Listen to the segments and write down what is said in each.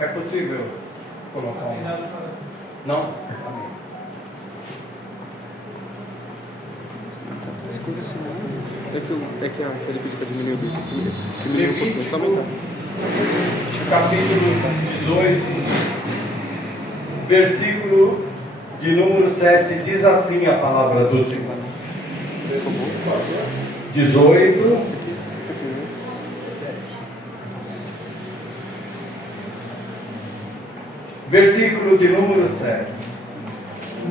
É possível colocar um? Não? É que aquele pedido para diminuir o bico. Levítico, capítulo 18, versículo de número 7, diz assim a palavra do Senhor. 18, versículo de número 7.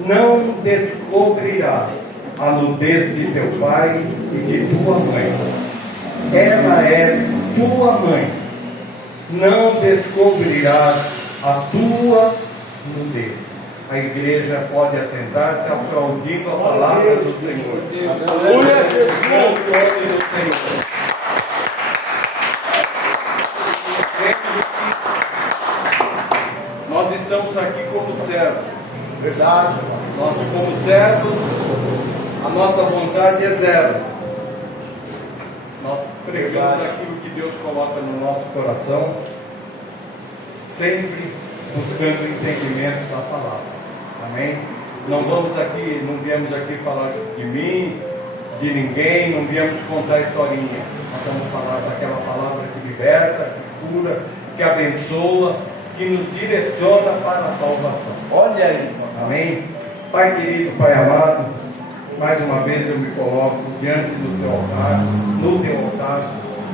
Não descobrirás a nudez de teu pai e de tua mãe. Ela é tua mãe. Não descobrirás a tua nudez. A igreja pode assentar-se aplaudindo a palavra do Senhor. Glória a Jesus. Nós estamos aqui como servos. Verdade. Nós, como servos, a nossa vontade é zero. Nós pregamos aquilo que Deus coloca no nosso coração, sempre buscando o entendimento da palavra. Amém? Não viemos aqui falar de mim, de ninguém, não viemos contar historinha. Nós vamos falar daquela palavra que liberta, que cura, que abençoa, que nos direciona para a salvação. Olha aí. Amém? Pai querido, Pai amado, mais uma vez eu me coloco diante do teu altar, no teu altar,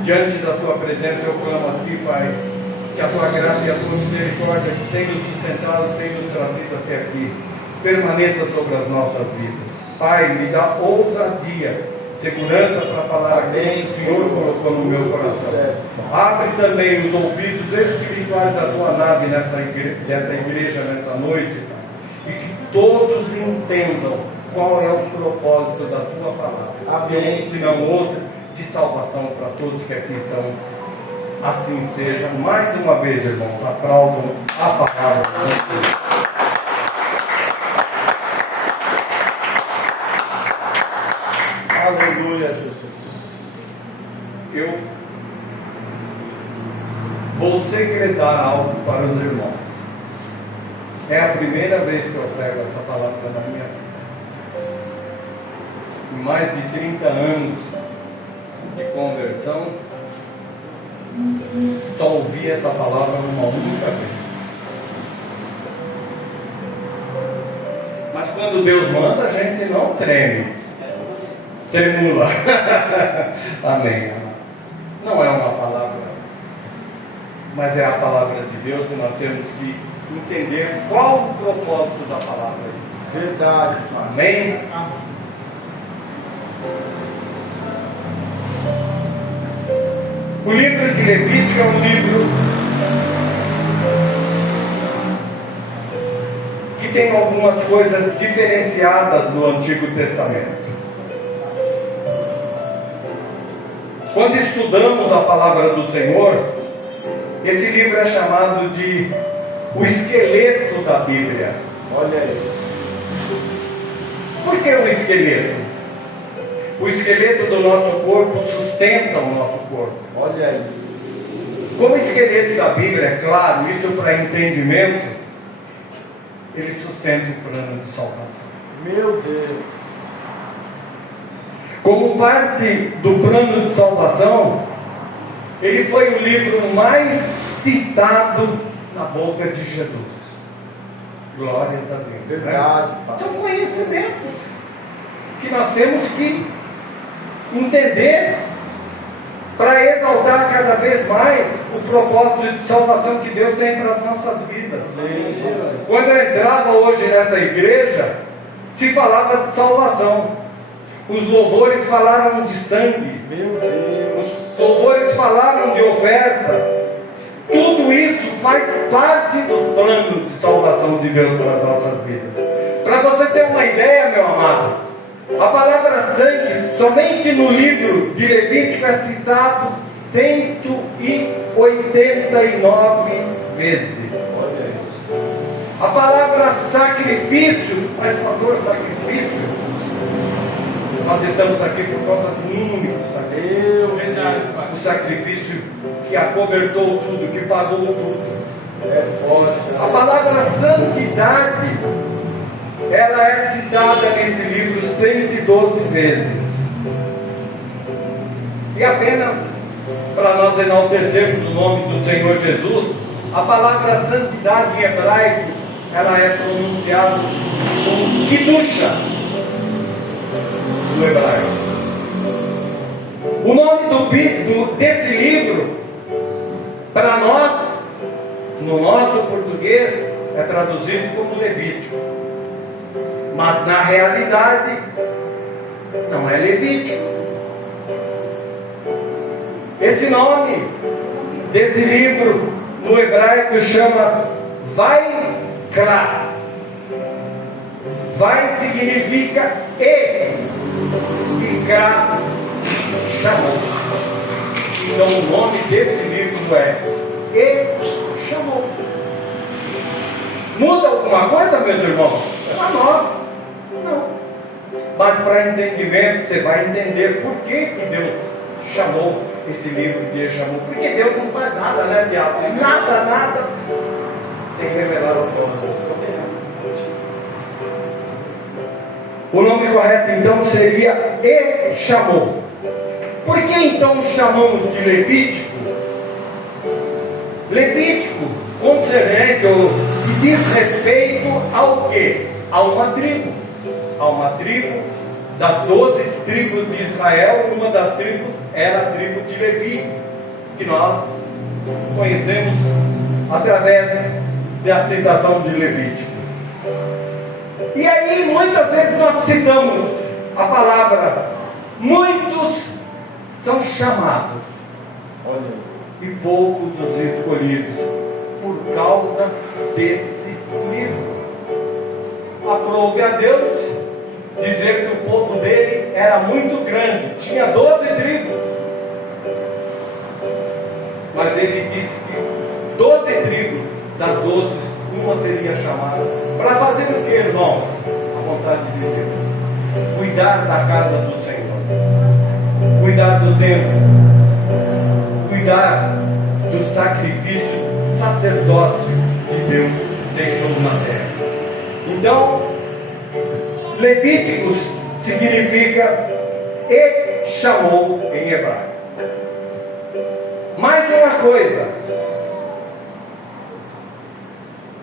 diante da tua presença eu clamo a ti, Pai, que a tua graça e a tua misericórdia que tem nos sustentado, tem nos trazido até aqui, permaneça sobre as nossas vidas. Pai, me dá ousadia, segurança para falar aquilo que o Senhor colocou no meu coração. Abre também os ouvidos espirituais da tua nave dessa igreja nessa noite, e que todos entendam qual é o propósito da tua palavra. Amém. Se não outro, de salvação para todos que aqui estão. Assim seja. Mais uma vez, irmãos, aplaudam a palavra de Deus. Aleluia, Jesus. Eu vou segredar algo para os irmãos. É a primeira vez que eu prego essa palavra na minha vida. Em mais de 30 anos de conversão, só ouvi essa palavra uma única vez. Mas quando Deus manda, a gente não treme, tremula. Amém. Não é uma palavra, mas é a palavra de Deus, e nós temos que entender qual o propósito da palavra. Verdade. Amém? O livro de Levítico é um livro que tem algumas coisas diferenciadas do Antigo Testamento. Quando estudamos a palavra do Senhor, esse livro é chamado de o esqueleto da Bíblia. Olha aí. Por que o esqueleto? O esqueleto do nosso corpo sustenta o nosso corpo. Olha aí. Como o esqueleto da Bíblia, é claro, isso para entendimento, ele sustenta o plano de salvação. Meu Deus. Como parte do plano de salvação, ele foi o livro mais citado na boca de Jesus. Glórias a Deus. Verdade, Né? Pai. São conhecimentos que nós temos que entender para exaltar cada vez mais o propósito de salvação que Deus tem para as nossas vidas. Quando eu entrava hoje nessa igreja, se falava de salvação. Os louvores falaram de sangue. Meu Deus. Os louvores falaram de oferta. Tudo isso faz parte do plano de salvação de Deus para as nossas vidas. Para você ter uma ideia, meu amado, a palavra sangue, somente no livro de Levítico, é citado 189 vezes. A palavra sacrifício, mas pastor, sacrifício, nós estamos aqui por causa do único sacrifício. sacrifício que acobertou tudo, que pagou tudo. É forte. A palavra santidade, ela é citada nesse livro 112 vezes. E apenas para nós enaltecermos o nome do Senhor Jesus, a palavra santidade em hebraico, ela é pronunciada como Kidusha no hebraico. O nome desse livro, para nós, no nosso português, é traduzido como Levítico. Mas na realidade, não é Levítico. Esse nome desse livro no hebraico chama Vaikra. Vai significa e Kra chamou. Então o nome desse livro é E chamou. Muda alguma coisa, meus irmãos? Para nós, não. Mas para entendimento, você vai entender por que Deus chamou esse livro que Ele chamou. Porque Deus não faz nada, né, diabo? Nada, sem revelar ao povo. O nome correto então seria E chamou. Por que então chamamos de Levítico? Levítico, concernente ou que diz respeito ao quê? A uma tribo. A uma tribo das 12 tribos de Israel, uma das tribos era a tribo de Levi, que nós conhecemos através da citação de Levítico. E aí muitas vezes nós citamos a palavra, muitos são chamados, e poucos os escolhidos, por causa desse livro. Aprove a Deus dizer que o povo dele era muito grande, tinha 12 tribos, mas ele disse que 12 tribos das 12, uma seria chamada para fazer o que, irmão? A vontade de Deus, cuidar da casa do Senhor, cuidar do templo, cuidar do sacrifício sacerdócio que Deus deixou na terra. Então, Levíticos significa e chamou em hebraico. Mais uma coisa,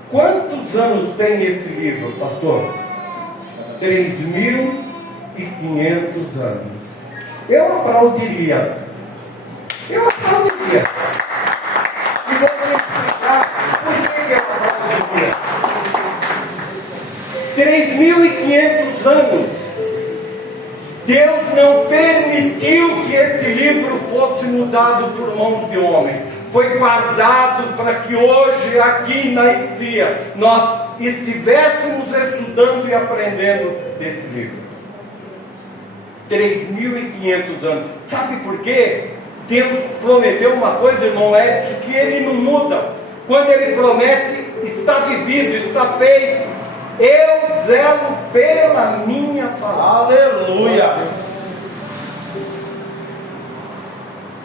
quantos anos tem esse livro, pastor? 3.500 anos. Eu aplaudiria. E vou me explicar por que eu aplaudiria. 3.500 anos, Deus não permitiu que esse livro fosse mudado por mãos de homem. Foi guardado para que hoje, aqui na ICIA, nós estivéssemos estudando e aprendendo desse livro. 3.500 anos. Sabe por quê? Deus prometeu uma coisa, irmão Edson, que Ele não muda. Quando Ele promete, está vivido, está feito. Eu zelo pela minha palavra. Aleluia.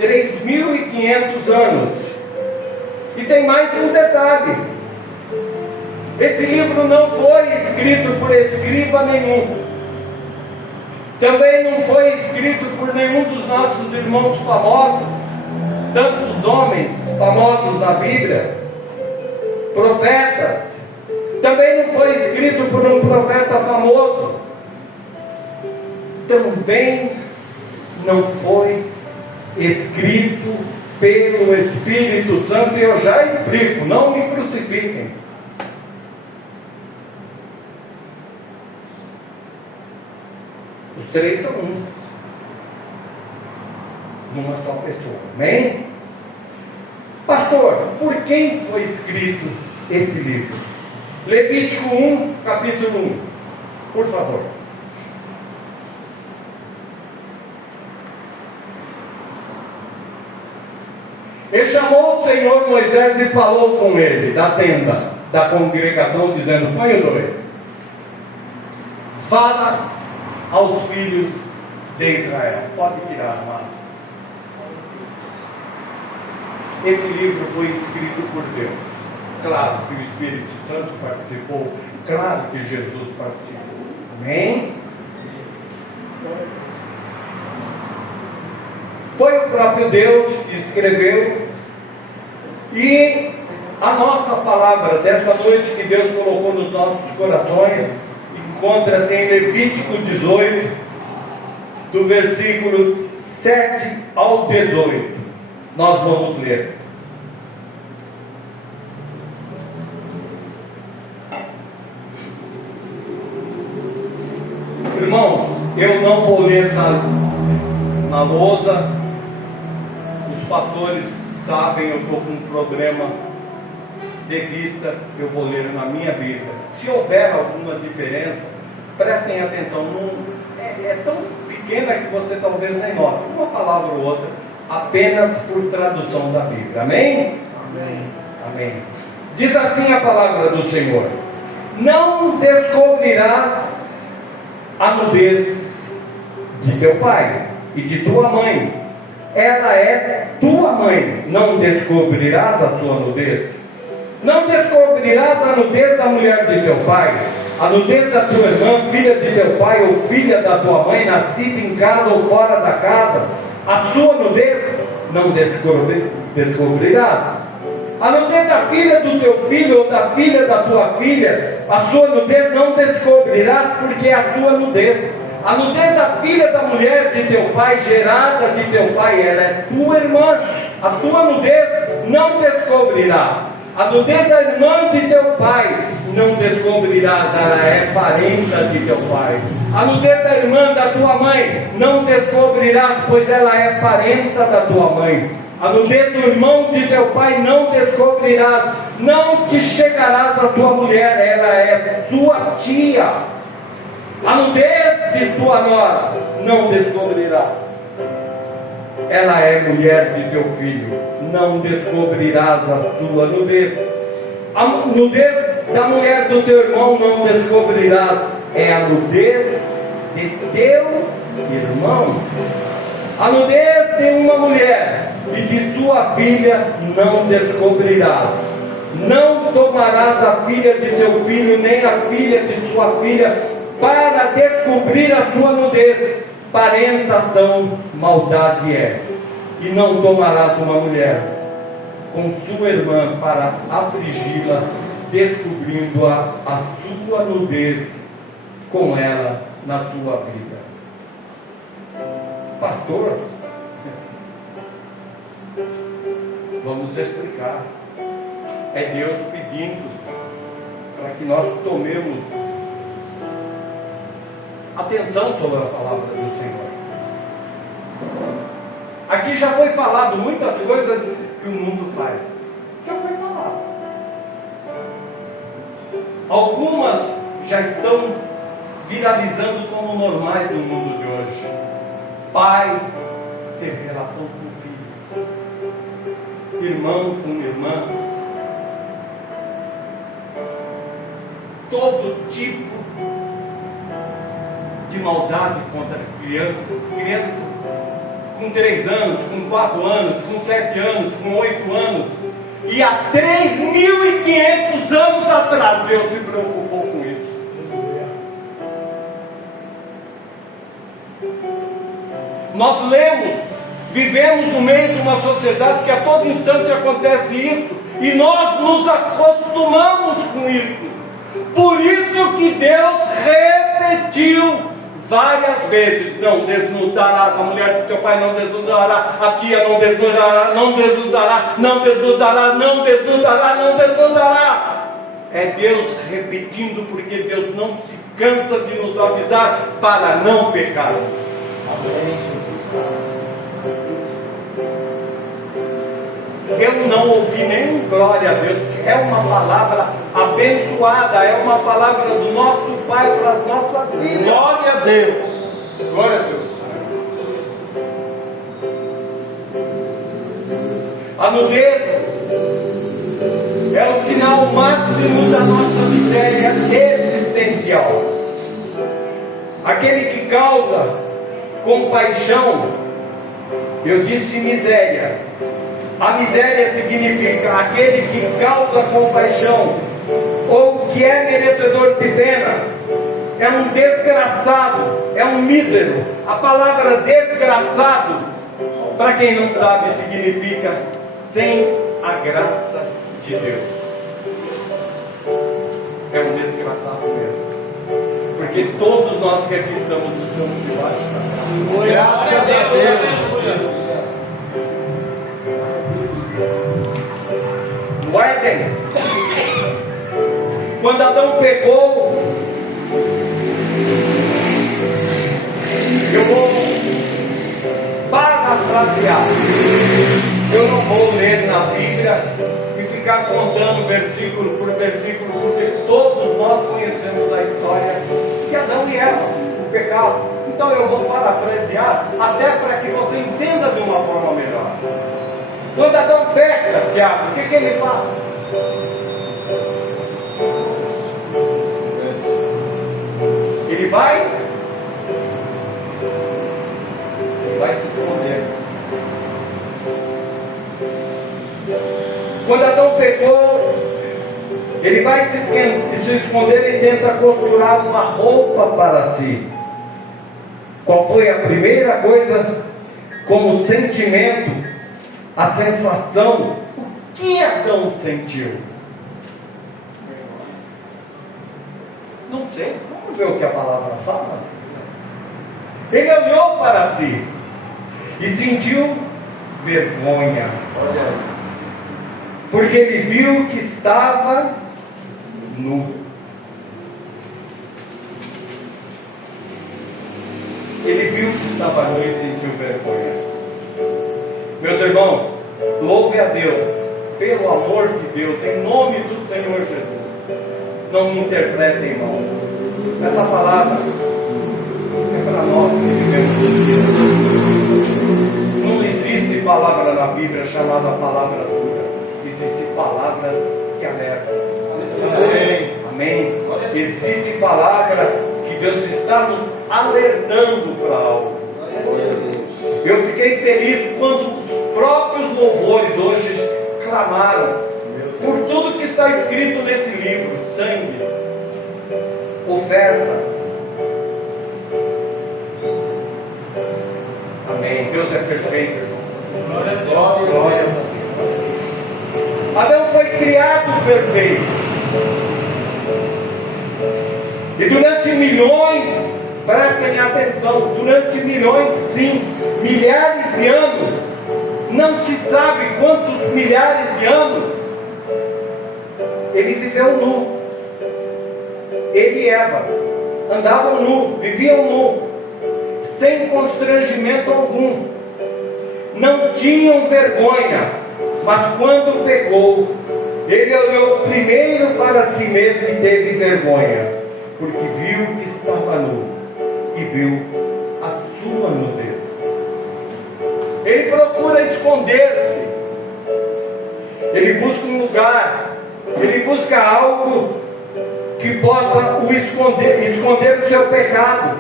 3.500 anos. E tem mais um detalhe. Esse livro não foi escrito por escriba nenhum. Também não foi escrito por nenhum dos nossos irmãos famosos, tantos homens famosos na Bíblia, profetas. Também não foi escrito por um profeta famoso. Também não foi escrito pelo Espírito Santo. E eu já explico, não me crucifiquem. Os três são um, numa só pessoa. Amém? Pastor, por quem foi escrito esse livro? Levítico 1, capítulo 1, por favor. E chamou o Senhor Moisés e falou com ele da tenda da congregação, dizendo: põe o 2. Fala aos filhos de Israel. Pode tirar, amado. esse livro foi escrito por Deus. Claro que o Espírito Santo participou, claro que Jesus participou. Amém? Foi o próprio Deus que escreveu. E a nossa palavra dessa noite que Deus colocou nos nossos corações encontra-se em Levítico 18, do versículo 7 ao 18. Nós vamos ler. Irmãos, eu não vou ler na lousa. Os pastores sabem, eu estou com um problema de vista, eu vou ler na minha Bíblia. Se houver alguma diferença, prestem atenção, não, é tão pequena que você talvez nem note, uma palavra ou outra, apenas por tradução da Bíblia. Amém? Amém. Amém. Diz assim a palavra do Senhor: não descobrirás a nudez de teu pai e de tua mãe, ela é tua mãe. Não descobrirás a sua nudez. Não descobrirás a nudez da mulher de teu pai, a nudez da tua irmã, filha de teu pai ou filha da tua mãe, nascida em casa ou fora da casa. A sua nudez não descobrirás. A nudez da filha do teu filho ou da filha da tua filha, a sua nudez não descobrirás, porque é a tua nudez. A nudez da filha da mulher de teu pai, gerada de teu pai, ela é tua irmã. A tua nudez não descobrirás. A nudez da irmã de teu pai não descobrirás, ela é parenta de teu pai. A nudez da irmã da tua mãe não descobrirás, pois ela é parenta da tua mãe. A nudez do irmão de teu pai não descobrirás. Não te chegarás à tua mulher, ela é sua tia. A nudez de tua nora não descobrirás, ela é mulher de teu filho. Não descobrirás a sua nudez. A nudez da mulher do teu irmão não descobrirás, é a nudez de teu irmão. A nudez de uma mulher e de sua filha não descobrirás. Não tomarás a filha de seu filho, nem a filha de sua filha, para descobrir a sua nudez. Parentação, maldade é. E não tomarás uma mulher com sua irmã para afligi-la, descobrindo-a a sua nudez com ela na sua vida. Pastor, vamos explicar. É Deus pedindo para que nós tomemos atenção sobre a palavra do Senhor. Aqui já foi falado muitas coisas que o mundo faz. Já foi falado. Algumas já estão viralizando como normais no mundo de hoje. Pai ter relação com o filho, irmão com irmã, todo tipo de maldade contra crianças com 3 anos, com 4 anos, com 7 anos, com 8 anos, e há 3.500 anos atrás Deus se preocupou com isso. Nós vivemos no meio de uma sociedade que a todo instante acontece isso, e nós nos acostumamos com isso. Por isso que Deus repetiu várias vezes: não desnudará, a mulher do teu pai não desnudará, a tia não desnudará, não desnudará, não desnudará, não desnudará, não desnudará. É Deus repetindo, porque Deus não se cansa de nos avisar para não pecar. Amém, Jesus. Eu não ouvi nenhum glória a Deus. É uma palavra abençoada, é uma palavra do nosso Pai para as nossas vidas. Glória a Deus. Glória a Deus. A nudez é o sinal máximo da nossa miséria existencial. Aquele que causa compaixão, eu disse miséria, A miséria significa aquele que causa compaixão, ou que é merecedor de pena. É um desgraçado, é um mísero. A palavra desgraçado, para quem não sabe, significa sem a graça de Deus. É um desgraçado mesmo. Porque todos nós que aqui estamos debaixo da graça. Graças a Deus. No Éden, quando Adão pecou, eu vou parafrasear. Eu não vou ler na Bíblia e ficar contando versículo por versículo, porque todos nós conhecemos a história de Adão e Eva, o pecado. Então eu vou parafrasear até para que você entenda de uma forma melhor. Quando Adão peca, Tiago, o que ele faz? Ele vai se esconder. Quando Adão pecou, ele vai se esconder e tenta costurar uma roupa para si. Qual foi a primeira coisa? Como sentimento, a sensação, o que Adão sentiu? Não sei, vamos ver o que a palavra fala. Ele olhou para si e sentiu vergonha. Olha aí. Porque ele viu que estava nu. Ele viu que estava nu e sentiu vergonha. Meus irmãos, louve a Deus, pelo amor de Deus, em nome do Senhor Jesus. Não me interpretem mal. Essa palavra é para nós que vivemos no dia. Não existe palavra na Bíblia chamada palavra dura. Existe palavra que alerta. Amém. Amém. Existe palavra que Deus está nos alertando para algo. Eu fiquei feliz quando os próprios louvores hoje clamaram por tudo que está escrito nesse livro: sangue, oferta. Amém. Deus é perfeito. Glória a Deus. Glória a Deus. Adão foi criado perfeito. E durante milhões, prestem atenção, durante milhões, sim, milhares de anos, não se sabe quantos milhares de anos, ele viveu nu. Ele e Eva andavam nu, viviam nu, sem constrangimento algum, não tinham vergonha. Mas quando pecou, ele olhou primeiro para si mesmo e teve vergonha, porque viu que estava nu e viu a sua nudez. Ele procura esconder-se, ele busca um lugar, ele busca algo que possa o esconder o seu pecado,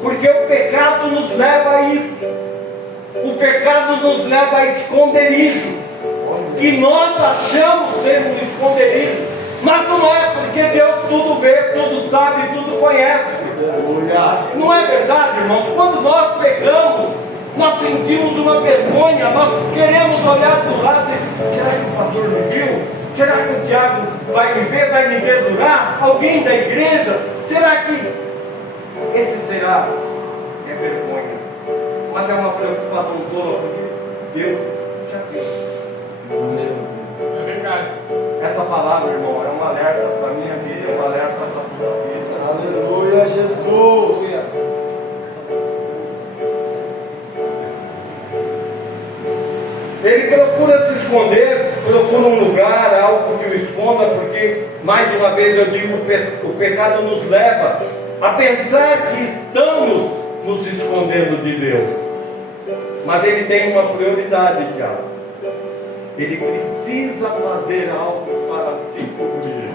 porque o pecado nos leva a isso. O pecado nos leva a esconderijo, que nós achamos ser um esconderijo, mas não é, porque Deus tudo vê, tudo sabe, tudo conhece. Não é verdade, irmãos? Quando nós pecamos, nós sentimos uma vergonha, nós queremos olhar do lado e, será que o pastor me viu? Será que o Tiago vai me ver, vai me dedurar? Alguém da igreja? Será que esse será? É vergonha, mas é uma preocupação tola, porque Deus já viu. É verdade. Essa palavra, irmão, é um alerta para a minha vida, é um alerta para a tua vida. Aleluia, Jesus. Ele procura se esconder, procura um lugar, algo que o esconda, porque, mais uma vez eu digo, o pecado nos leva a pensar que estamos nos escondendo de Deus. Mas ele tem uma prioridade, Tiago. Ele precisa fazer algo para se cobrir.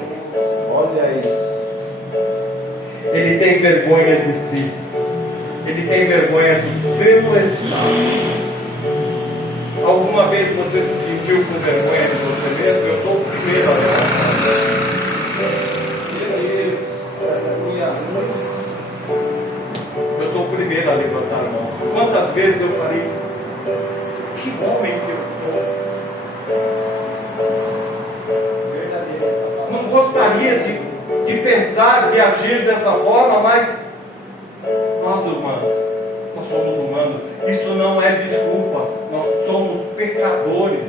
Olha aí. Ele tem vergonha de si. Ele tem vergonha do seu estado. Alguma vez você se sentiu com vergonha de você mesmo? Eu sou o primeiro a levantar. Eu sou o primeiro a levantar a mão. Quantas vezes eu falei, que homem que eu sou? Não gostaria de pensar, de agir dessa forma, mas nós humanos, nós somos humanos. Isso não é desculpa. Nós somos pecadores.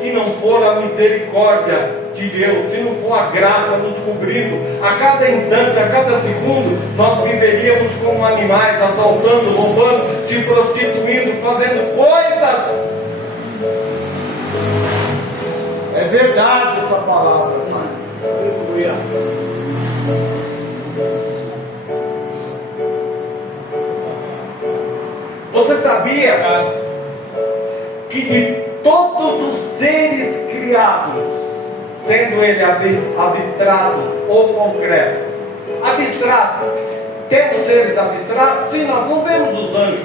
Se não for a misericórdia de Deus, se não for a graça nos cobrindo, a cada instante, a cada segundo, nós viveríamos como animais, assaltando, roubando, se prostituindo, fazendo coisas. É verdade essa palavra, Pai. Aleluia. Você sabia que de todos os seres criados, sendo ele abstrato ou concreto, abstrato, temos seres abstratos? Sim, nós não vemos os anjos.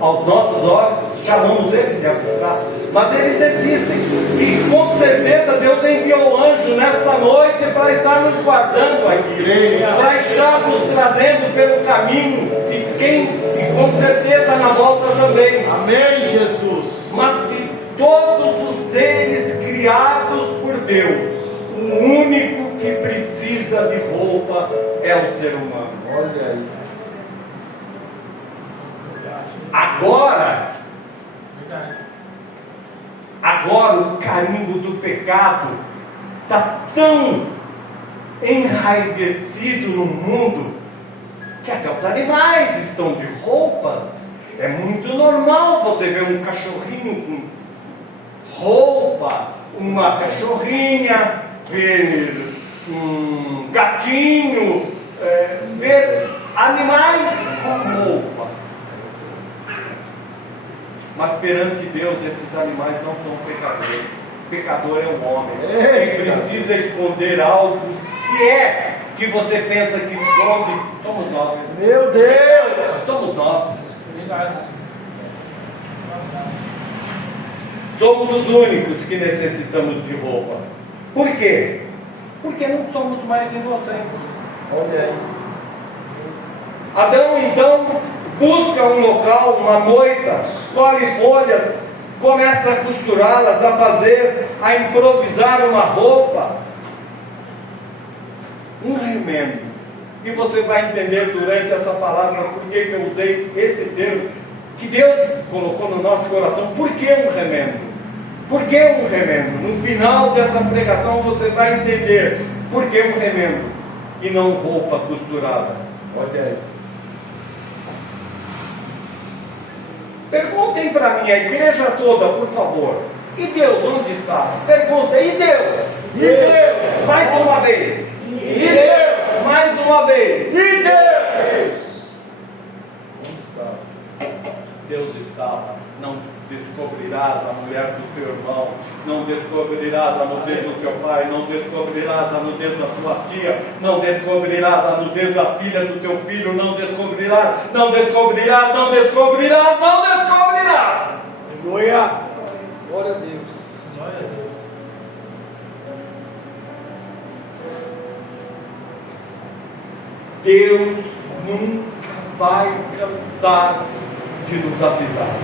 Aos nossos olhos, chamamos eles de abstratos, mas eles existem. E com certeza Deus enviou o anjo nessa noite para estar nos guardando aqui, para estar nos trazendo pelo caminho, e com certeza na volta também. Amém, Jesus. Mas de todos os seres criados por Deus, o único que precisa de roupa é o ser humano. Olha aí. Agora o carimbo do pecado está tão enraizecido no mundo que até os animais estão de roupas. É muito normal você ver um cachorrinho com roupa, uma cachorrinha, ver um gatinho, ver animais com roupa. Mas perante Deus, esses animais não são pecadores. Pecador é um homem que precisa esconder algo. Se é que você pensa que esconde, somos nós. Meu Deus! Somos nós. Somos os únicos que necessitamos de roupa. Por quê? Porque não somos mais inocentes. Olha aí. Adão então busca um local, uma moita, colhe folhas, começa a costurá-las, a improvisar uma roupa, um remendo. E você vai entender durante essa palavra por que eu usei esse termo que Deus colocou no nosso coração. Por que um remendo? Por que um remendo? No final dessa pregação você vai entender por que um remendo e não roupa costurada. Olha aí. Perguntem para mim, a igreja toda, por favor. E Deus, onde está? Pergunta, e Deus? E Deus? Mais uma vez. E Deus? Mais uma vez. E Deus? Onde está? Deus estava. Não descobrirás a mulher do teu irmão, não descobrirás a nudez do teu pai, não descobrirás a nudez da tua tia, não descobrirás a nudez da filha do teu filho, não descobrirás, não descobrirás, não descobrirás, não descobrirás. Aleluia! Glória a Deus! Glória a Deus! Deus nunca vai cansar de nos avisar.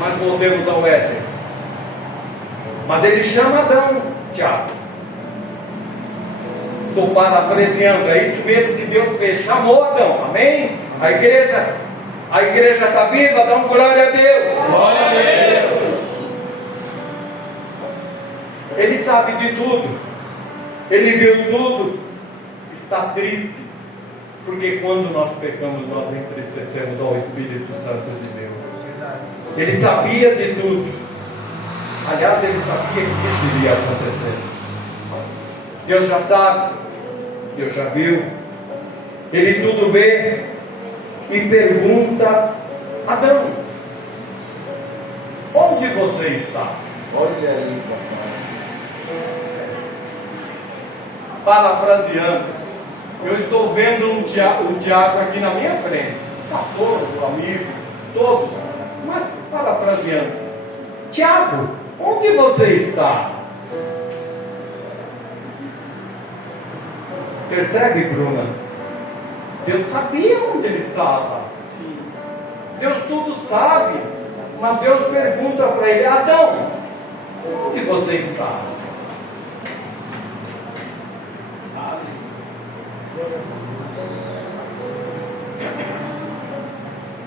Mas voltemos ao Éden. Mas ele chama Adão, Tiago. Estou parafraseando, é isso mesmo que Deus fez. Chamou Adão, amém? A igreja está viva, dá glória a Deus. Glória a Deus! Ele sabe de tudo. Ele viu tudo. Está triste. Porque quando nós pecamos, nós entristecemos ao Espírito Santo de Deus. Ele sabia de tudo. Aliás, ele sabia que isso iria acontecer. Deus já sabe. Deus já viu. Ele tudo vê. E pergunta: Adão, onde você está? Olha aí, papai. Parafraseando, eu estou vendo um Tiago aqui na minha frente. Pastor, amigo, todos. Mas parafraseando: Tiago, onde você está? Percebe, Bruna? Deus sabia onde ele estava. Sim. Deus tudo sabe. Mas Deus pergunta para ele: Adão, onde você está?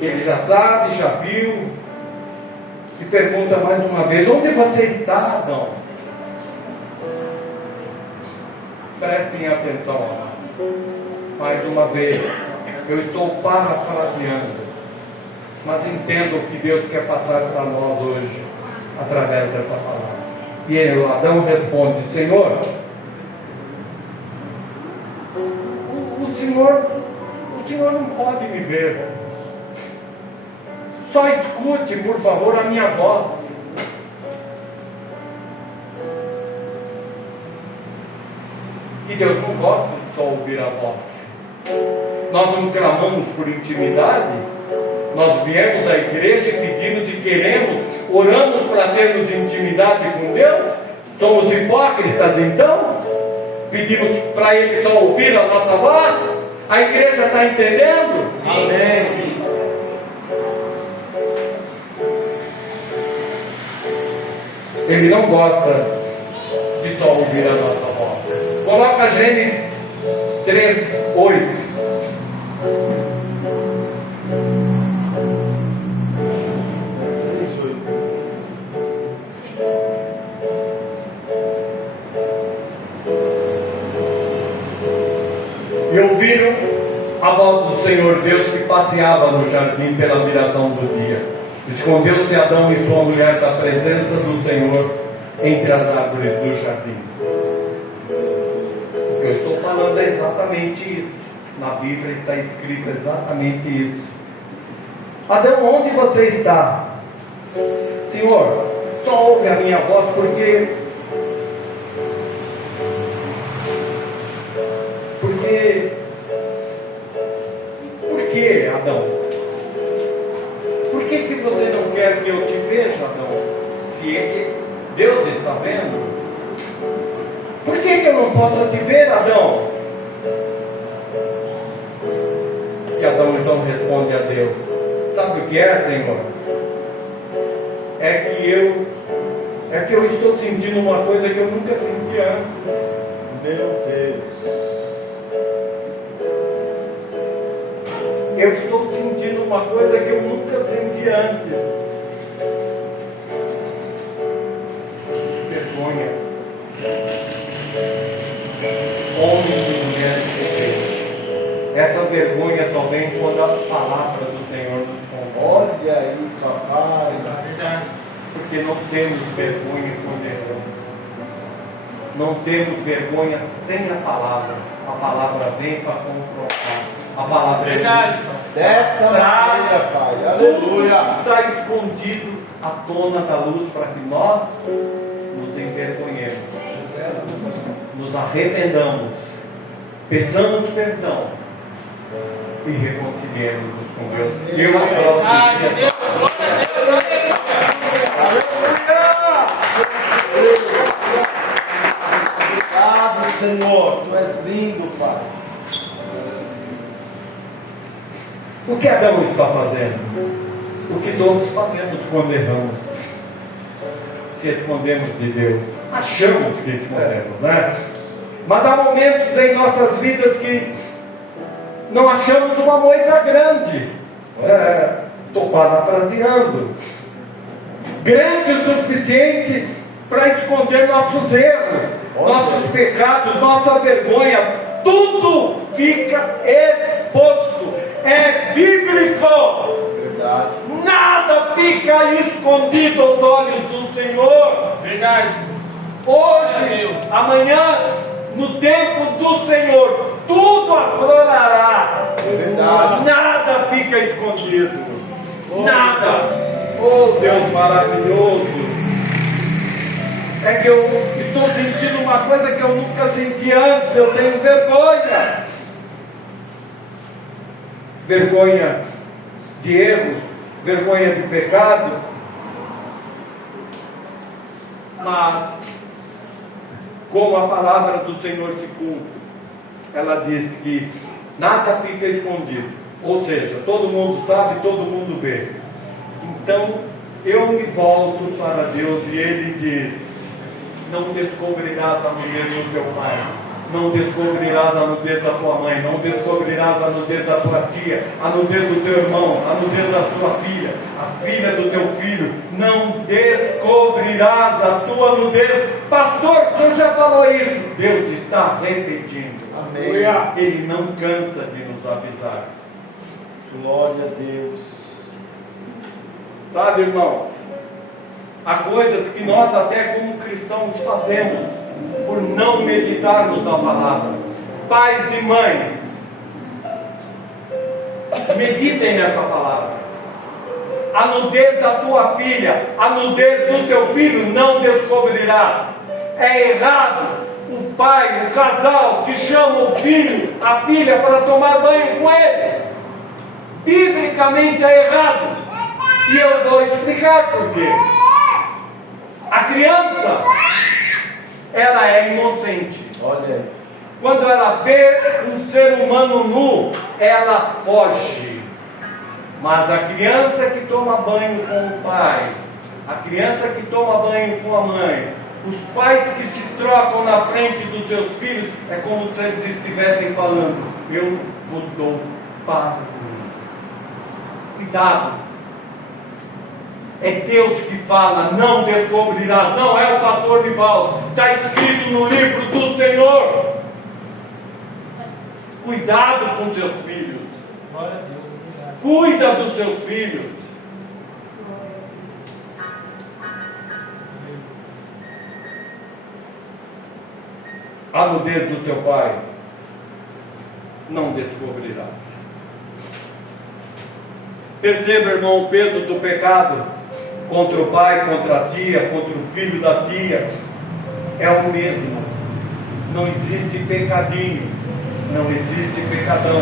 Ele já sabe, já viu. E pergunta mais uma vez: onde você está, Adão? Prestem atenção, amados. Mais uma vez, eu estou parafraseando, mas entendo o que Deus quer passar para nós hoje, através dessa palavra. E ele, Adão, responde: Senhor, o Senhor não pode me ver. Só escute, por favor, a minha voz. E Deus não gosta de só ouvir a voz. Nós não clamamos por intimidade. Nós viemos à igreja e pedimos e queremos, oramos para termos intimidade com Deus. Somos hipócritas então? Pedimos para Ele só ouvir a nossa voz? A igreja está entendendo? Amém. Ele não gosta de só ouvir a nossa voz. Coloca Gênesis 3:8. E ouviram a voz do Senhor Deus que passeava no jardim pela viração do dia. Escondeu-se Adão e sua mulher da presença do Senhor entre as árvores do jardim. O que eu estou falando é exatamente isso. Na Bíblia está escrito exatamente isso. Adão, onde você está? Senhor, só ouve a minha voz porque por que, Adão? Por que você não quer que eu te veja, Adão? Se Deus está vendo, por que eu não posso te ver, Adão? E Adão então responde a Deus: sabe o que é, Senhor? É que eu estou sentindo uma coisa que eu nunca senti antes. Meu Deus. Eu estou sentindo uma coisa que eu nunca senti antes. Vergonha. Homens e mulheres de Deus. Essa vergonha só vem quando a palavra do Senhor nos convoca. Olha aí, papai. Porque não temos vergonha quando erramos. Não temos vergonha sem a palavra. A palavra vem para confrontar. A palavra é Desta maneira, Pai. Aleluia. tudo está escondido à tona da luz para que nós nos envergonhemos, nos arrependamos, peçamos perdão e reconciliemos-nos com Deus. Eu aplaudo. Obrigado, Senhor. Tu és lindo, Pai. O que Adão está fazendo? O que todos fazemos quando erramos. Se escondemos de Deus. Achamos que escondemos, né? Mas há momentos em nossas vidas que não achamos uma moita grande. Estou parafraseando. Grande o suficiente para esconder nossos erros, nossos pecados, nossa vergonha. Tudo fica exposto. É bíblico. Verdade. Nada fica escondido aos olhos do Senhor. Verdade. Hoje, amanhã, no tempo do Senhor, tudo aflorará. Verdade. Nada fica escondido. Nada. Oh, Deus maravilhoso. É que eu estou sentindo uma coisa que eu nunca senti antes. Eu tenho vergonha. Vergonha de erros, vergonha de pecado, Mas, como a palavra do Senhor se cumpre, ela diz que nada fica escondido. Ou seja, todo mundo sabe, todo mundo vê. Então, eu me volto para Deus e Ele diz: não descobrirás a nudez do teu pai, não descobrirás a nudez da tua mãe, não descobrirás a nudez da tua tia, a nudez do teu irmão, a nudez da tua filha, a filha do teu filho, não descobrirás a tua nudez. Pastor, o senhor já falou isso. Deus está repetindo. Amém. Ele não cansa de nos avisar. Glória a Deus. Sabe, irmão, há coisas que nós até como cristãos fazemos por não meditarmos na palavra. Pais e mães, meditem nessa palavra. A nudez da tua filha, a nudez do teu filho não descobrirás. É errado o pai, o casal que chama o filho, a filha para tomar banho com ele. Biblicamente é errado. E eu vou explicar por quê. A criança, ela é inocente. Olha aí. Quando ela vê um ser humano nu, ela foge. Mas a criança que toma banho com o pai, a criança que toma banho com a mãe, os pais que se trocam na frente dos seus filhos, é como se eles estivessem falando: eu vos dou para mim. Cuidado. É Deus que fala, não descobrirás. Não é o pastor Nivaldo. Está escrito no livro do Senhor. Cuidado com seus filhos. Cuida dos seus filhos. A nudez do teu pai não descobrirás. Perceba, irmão, o peso do pecado contra o pai, contra a tia, contra o filho da tia, é o mesmo. Não existe pecadinho, não existe pecadão.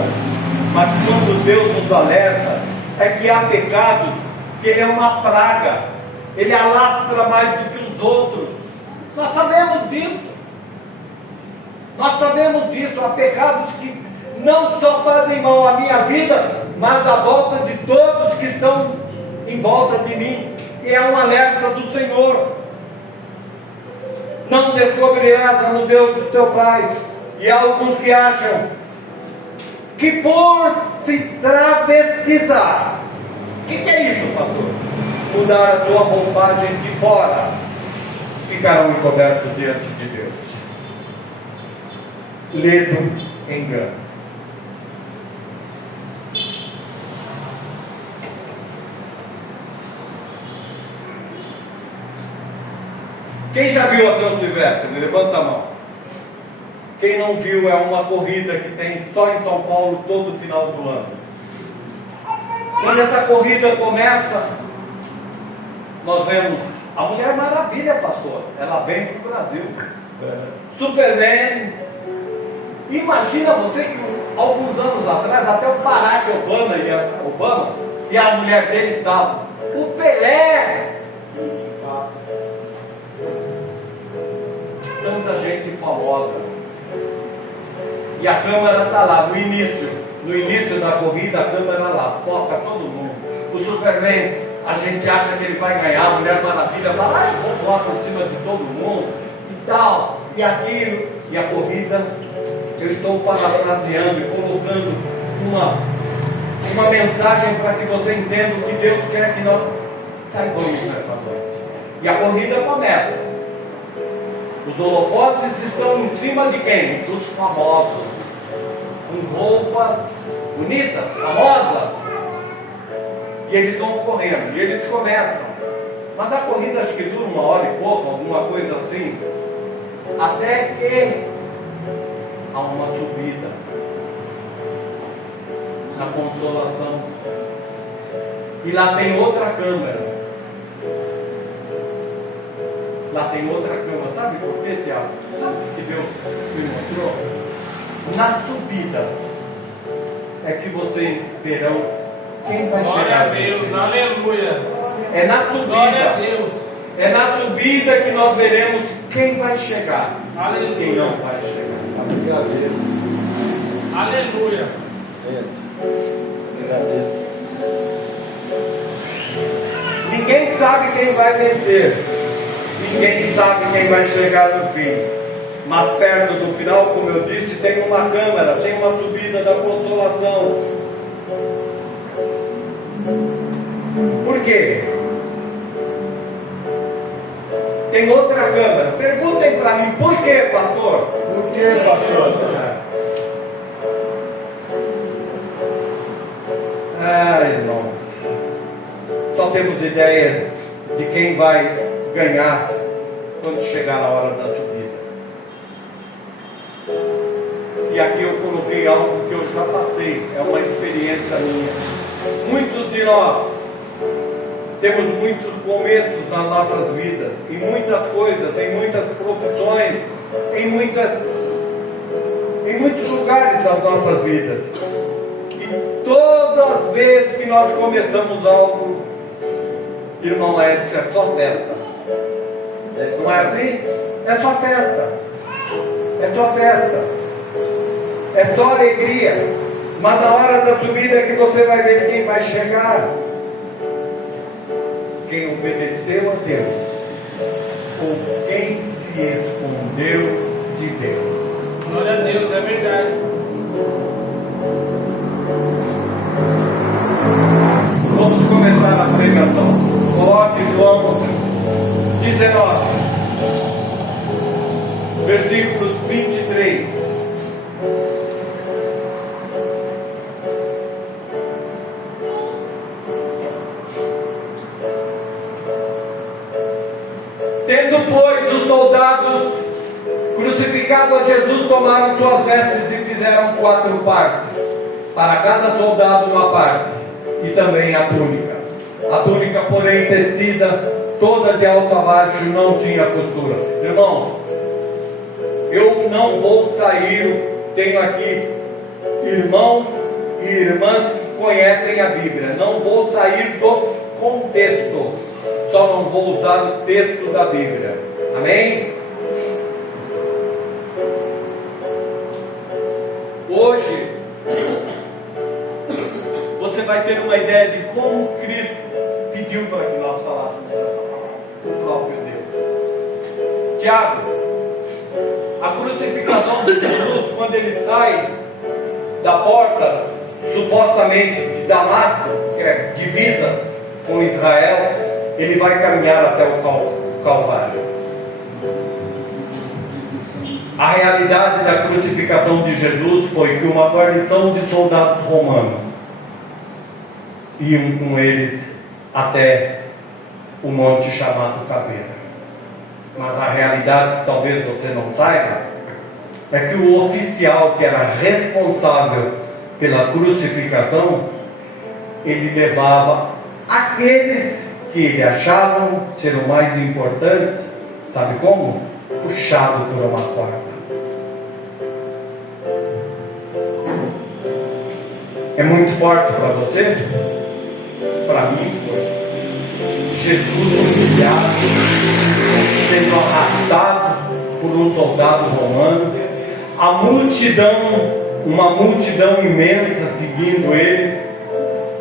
Mas quando Deus nos alerta, é que há pecados que ele é uma praga, ele alastra mais do que os outros. Nós sabemos disso. Nós sabemos disso. Há pecados que não só fazem mal à minha vida, mas à volta de todos que estão em volta de mim. E é um alerta do Senhor. Não descobrirás a nudez do teu pai. E há alguns que acham que por se travestizar, o que é isso, pastor? Mudar a tua roupagem de fora, ficarão encobertos diante de Deus. Ledo engano. Quem já viu a São Silvestre? Levanta a mão. Quem não viu, é uma corrida que tem só em São Paulo todo final do ano. Quando essa corrida começa, nós vemos a Mulher Maravilha, pastor. Ela vem para o Brasil. Superman. Imagina você que alguns anos atrás, até o Barack Obama e a mulher dele estavam. O Pelé. Tanta gente famosa. E a câmera está lá, no início da corrida, a câmera lá, foca todo mundo. O Superman, a gente acha que ele vai ganhar, a Mulher Maravilha fala, eu vou voar por cima de todo mundo, e tal, e aquilo, e a corrida, eu estou parafraseando e colocando uma mensagem para que você entenda o que Deus quer que nós saibamos nessa noite. E a corrida começa. Os holofotes estão em cima de quem? Dos famosos, com roupas bonitas, famosas, e eles vão correndo, e eles começam, mas a corrida acho que dura 1 hora e pouco, alguma coisa assim, até que há uma subida na Consolação, e lá tem outra câmera. Lá tem outra cama. Sabe por quê, Tiago? Sabe o que Deus me mostrou? Na subida é que vocês verão quem vai chegar. Glória a Deus, aleluia. É na Glória a subida Deus. É na subida que nós veremos quem vai chegar e quem não vai chegar. Brigadeiro. Aleluia. Brigadeiro. Ninguém sabe quem vai vencer. Ninguém sabe quem vai chegar no fim. Mas perto do final, como eu disse, tem uma câmara, tem uma subida da consolação. Por quê? Tem outra câmara. Perguntem para mim, por quê, pastor? Por que, pastor? Ai, irmãos, só temos ideia de quem vai ganhar quando chegar a hora da subida. E aqui eu coloquei algo que eu já passei, é uma experiência minha. Muitos de nós temos muitos começos nas nossas vidas, em muitas coisas, em muitas profissões, em muitos lugares das nossas vidas. E todas as vezes que nós começamos algo, irmão Edson, é só festa. Não é assim? É só festa. É só festa. É só alegria. Mas na hora da subida é que você vai ver quem vai chegar. Quem obedeceu a Deus, ou quem se escondeu de Deus. Glória a Deus, é verdade. Vamos começar a pregação. Coloque João 19, versículos 23. Tendo, pois, os soldados crucificado a Jesus, tomaram suas vestes e fizeram 4 partes, para cada soldado uma parte, e também a túnica. A túnica, porém, tecida, toda de alto a baixo, não tinha costura. Irmãos, eu não vou sair, tenho aqui irmãos e irmãs que conhecem a Bíblia, não vou sair do contexto, só não vou usar o texto da Bíblia. Amém? Hoje você vai ter uma ideia de como Cristo pediu para que nós falássemos essa palavra, o próprio Deus. Tiago, a crucificação de Jesus, quando ele sai da porta, supostamente de Damasco, que é divisa com Israel, ele vai caminhar até o Calvário. A realidade da crucificação de Jesus foi que uma guarnição de soldados romanos iam com eles até o monte chamado Caveira. Mas a realidade que talvez você não saiba é que o oficial que era responsável pela crucificação, ele levava aqueles que ele achava ser o mais importante, sabe como? Puxado por uma corda. É muito forte para você? Para mim foi. Jesus humilhado, sendo arrastado por um soldado romano, a multidão, uma multidão imensa seguindo eles.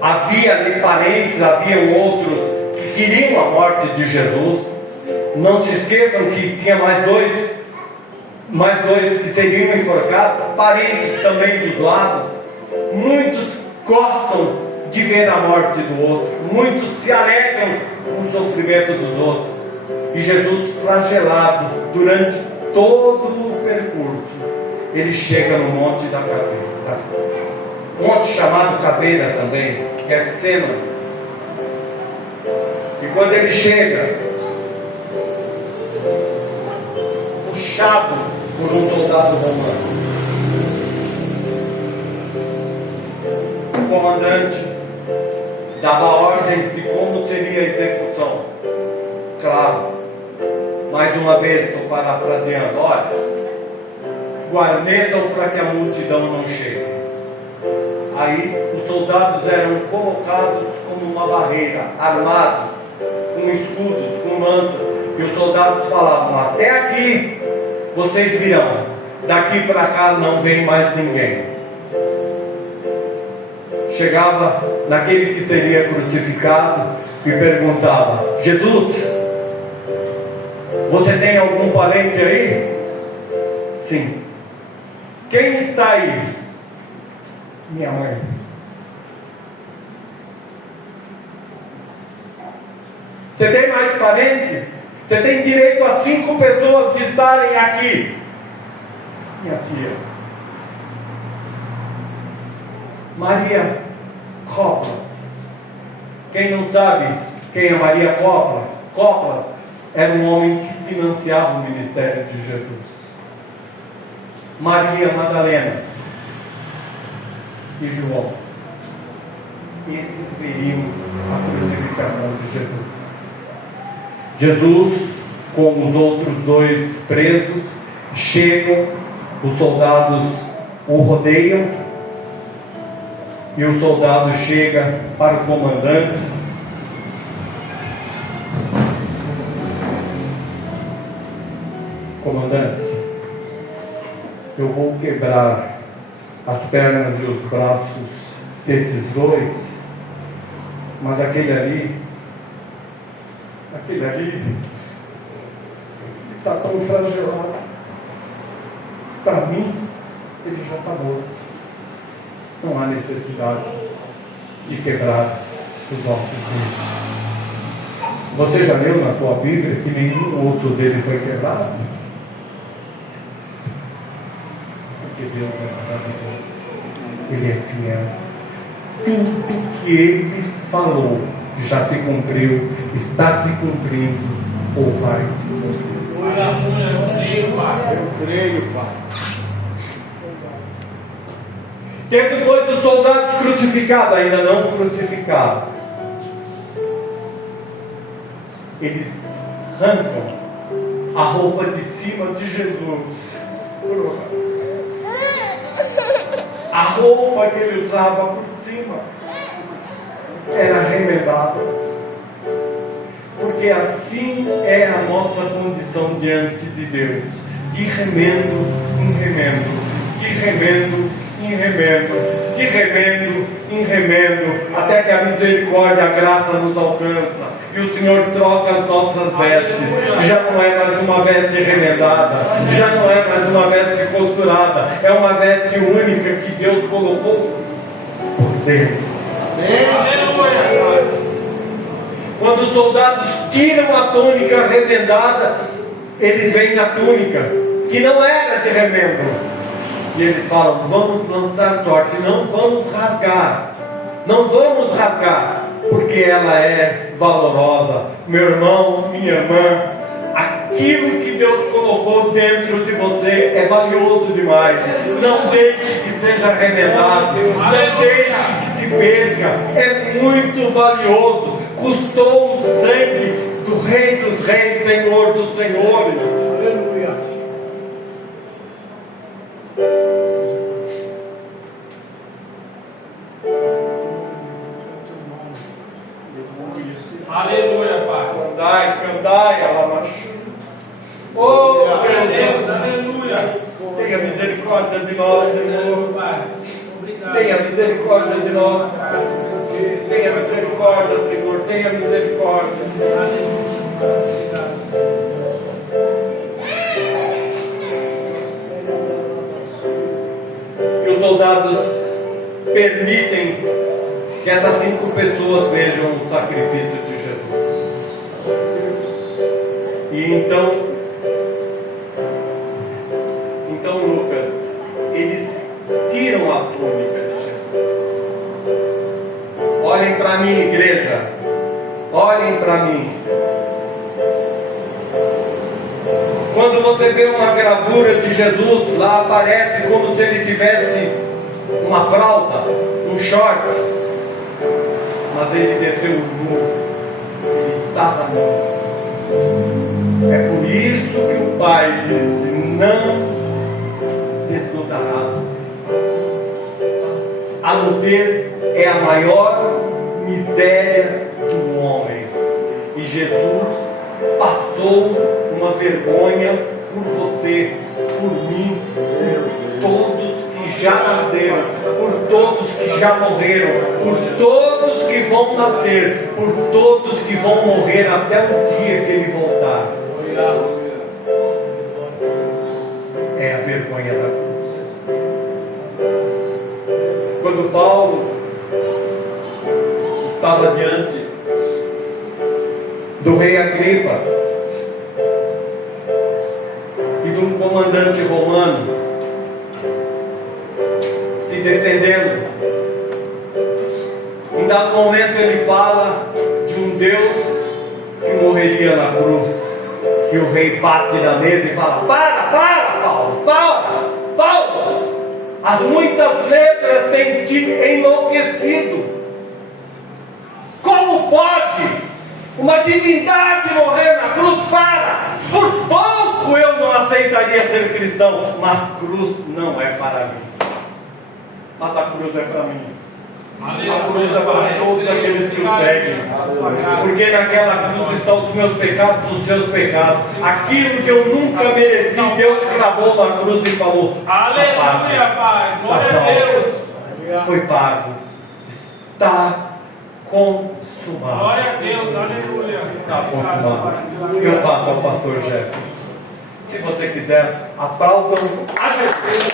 Havia ali parentes, haviam outros que queriam a morte de Jesus. Não se esqueçam que tinha mais dois que seriam enforcados, parentes também dos lados. Muitos gostam de ver a morte do outro, muitos se alegram com o sofrimento dos outros. E Jesus, flagelado durante todo o percurso, ele chega no Monte da Caveira, monte chamado Caveira também, que é Getsêmani. E quando ele chega, puxado por um soldado romano, o comandante dava ordens de como seria a execução. Claro, mais uma vez estou parafraseando, olha, guarneçam para que a multidão não chegue. Aí os soldados eram colocados como uma barreira, armados, com escudos, com lanças, E os soldados falavam: até aqui vocês virão, daqui para cá não vem mais ninguém. Chegava naquele que seria crucificado e perguntava: Jesus, você tem algum parente aí? Sim. Quem está aí? Minha mãe. Você tem mais parentes? Você tem direito a 5 pessoas de estarem aqui. Minha tia. Maria Coplas. Quem não sabe quem é Maria Coplas? Coplas era um homem que financiava o ministério de Jesus. Maria Madalena e João. Esses veriam a crucificação de Jesus. Jesus, com os outros 2 presos, chegam, os soldados o rodeiam, e o soldado chega para o comandante. Comandante, eu vou quebrar as pernas e os braços desses 2, mas aquele ali está tão flagelado. Para mim, ele já está morto. Não há necessidade de quebrar os ossos dele. Você já leu na sua Bíblia que nenhum osso dele foi quebrado? Porque Deus é maravilhoso. Ele é fiel. Tudo que ele falou já se cumpriu, está se cumprindo ou vai se cumprir. Eu creio, Pai. Tendo dois os soldados crucificados, ainda não crucificados, eles arrancam a roupa de cima de Jesus. A roupa que ele usava por cima era remendada, porque assim é a nossa condição diante de Deus, de remendo em remendo, de remendo em remendo, de remendo em remendo, até que a misericórdia, a graça nos alcança e o Senhor troca as nossas vestes. Já não é mais uma veste remendada, já não é mais uma veste costurada, é uma veste única que Deus colocou por dentro. Quando os soldados tiram a túnica remendada, eles veem a túnica que não era de remendo, e eles falam: vamos lançar sorte, não vamos rasgar, não vamos rasgar, porque ela é valorosa. Meu irmão, minha irmã, aquilo que Deus colocou dentro de você é valioso demais. Não deixe que seja remendado, não deixe que se perca, é muito valioso. Custou o sangue do Rei dos Reis, Senhor dos Senhores. Aleluia. Aleluia, Pai. Candai, alamachu. Oh, meu Deus, aleluia. Tenha misericórdia de nós, Senhor. Pai. Obrigado. Tenha misericórdia de nós. Tenha misericórdia, Senhor. Tenha misericórdia. E os soldados permitem que essas 5 pessoas vejam o sacrifício de Jesus. E então Lucas, eles tiram a túnica de Jesus. Olhem para mim, igreja. Olhem para mim. Quando você vê uma gravura de Jesus, lá aparece como se ele tivesse uma fralda, um short, mas ele desceu nu, ele estava nu. É por isso que o Pai disse: não desnudará. A nudez é a maior miséria do homem, e Jesus passou uma vergonha por você, por mim, por todos que já nasceram, por todos que já morreram, por todos que vão nascer, por todos que vão morrer até o dia que Ele voltar. É a vergonha da cruz. Quando Paulo estava diante do rei Agripa e de um comandante romano se defendendo, em dado momento ele fala de um Deus que morreria na cruz, e o rei bate na mesa e fala: para Paulo, as muitas letras têm te enlouquecido. Como pode uma divindade morrer na cruz? Por pouco eu não aceitaria ser cristão, mas cruz não é para mim. Mas a cruz é para mim. A cruz é para todos aqueles que o seguem. Porque naquela cruz estão os meus pecados, os seus pecados. Aquilo que eu nunca mereci, Deus cravou na cruz e falou: aleluia, Pai. Glória a Deus. Foi pago. Está consumado. Glória a Deus, aleluia. Está consumado. Eu passo ao pastor Jefferson. Se você quiser, aplaudam a Jesus.